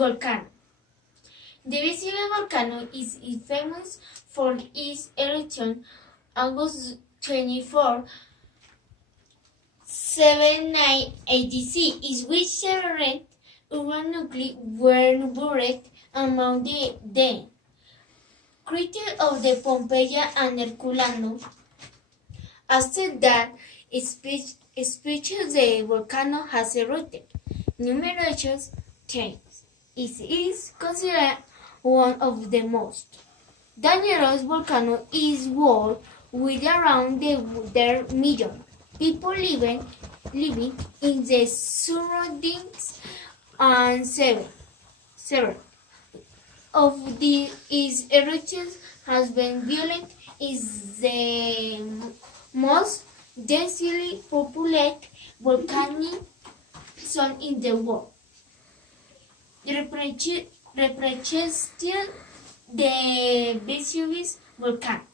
volcano. The Vesuvius volcano is famous for its eruption August 24, 7986, in which several urban nuclei were buried among the craters of the Pompeii and Herculano. After that, speech of the volcano has erupted numerous times. It is considered one of the most dangerous volcanoes in the world, with around there million people living in the surroundings, and several of its eruptions has been violent. Is the most densely populated volcanic zone in the world, representing the Vesuvius volcano.